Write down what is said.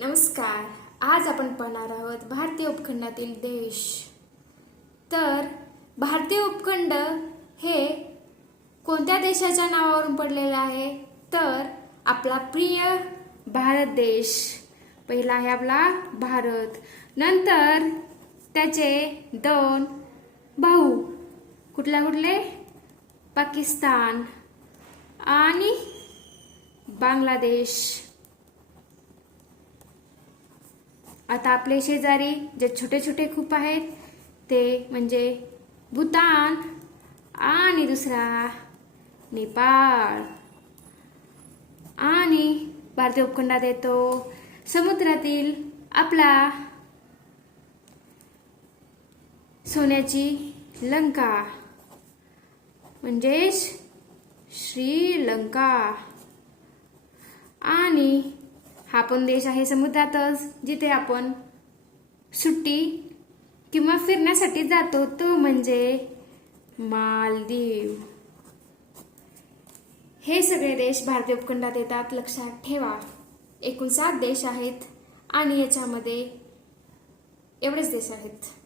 नमस्कार. आज आपण पाहणार आहोत भारतीय उपखंडातील देश. तर भारतीय उपखंड हे कोणत्या देशाच्या नावावरून पडलेले आहे? तर आपला प्रिय भारत देश. पहिला आहे आपला भारत. नंतर त्याचे दोन भाऊ. कुठले? पाकिस्तान आणि बांगलादेश. आता आपले शेजारी जे छोटे छोटे खूप आहेत ते म्हणजे भूतान आणि दुसरा नेपाळ. आणि भारतीय उपखंडात येतो समुद्रातील आपला सोन्याची लंका म्हणजे श्रीलंका. आणि हा पण देश आहे समुद्रातच जिथे आपण सुट्टी किंवा फिरण्यासाठी जातो, तो म्हणजे मालदीव. हे सगळे देश भारतीय उपखंडात येतात, लक्षात ठेवा. एकूण 7 देश आहेत आणि याच्यामध्ये एवढेच देश आहेत.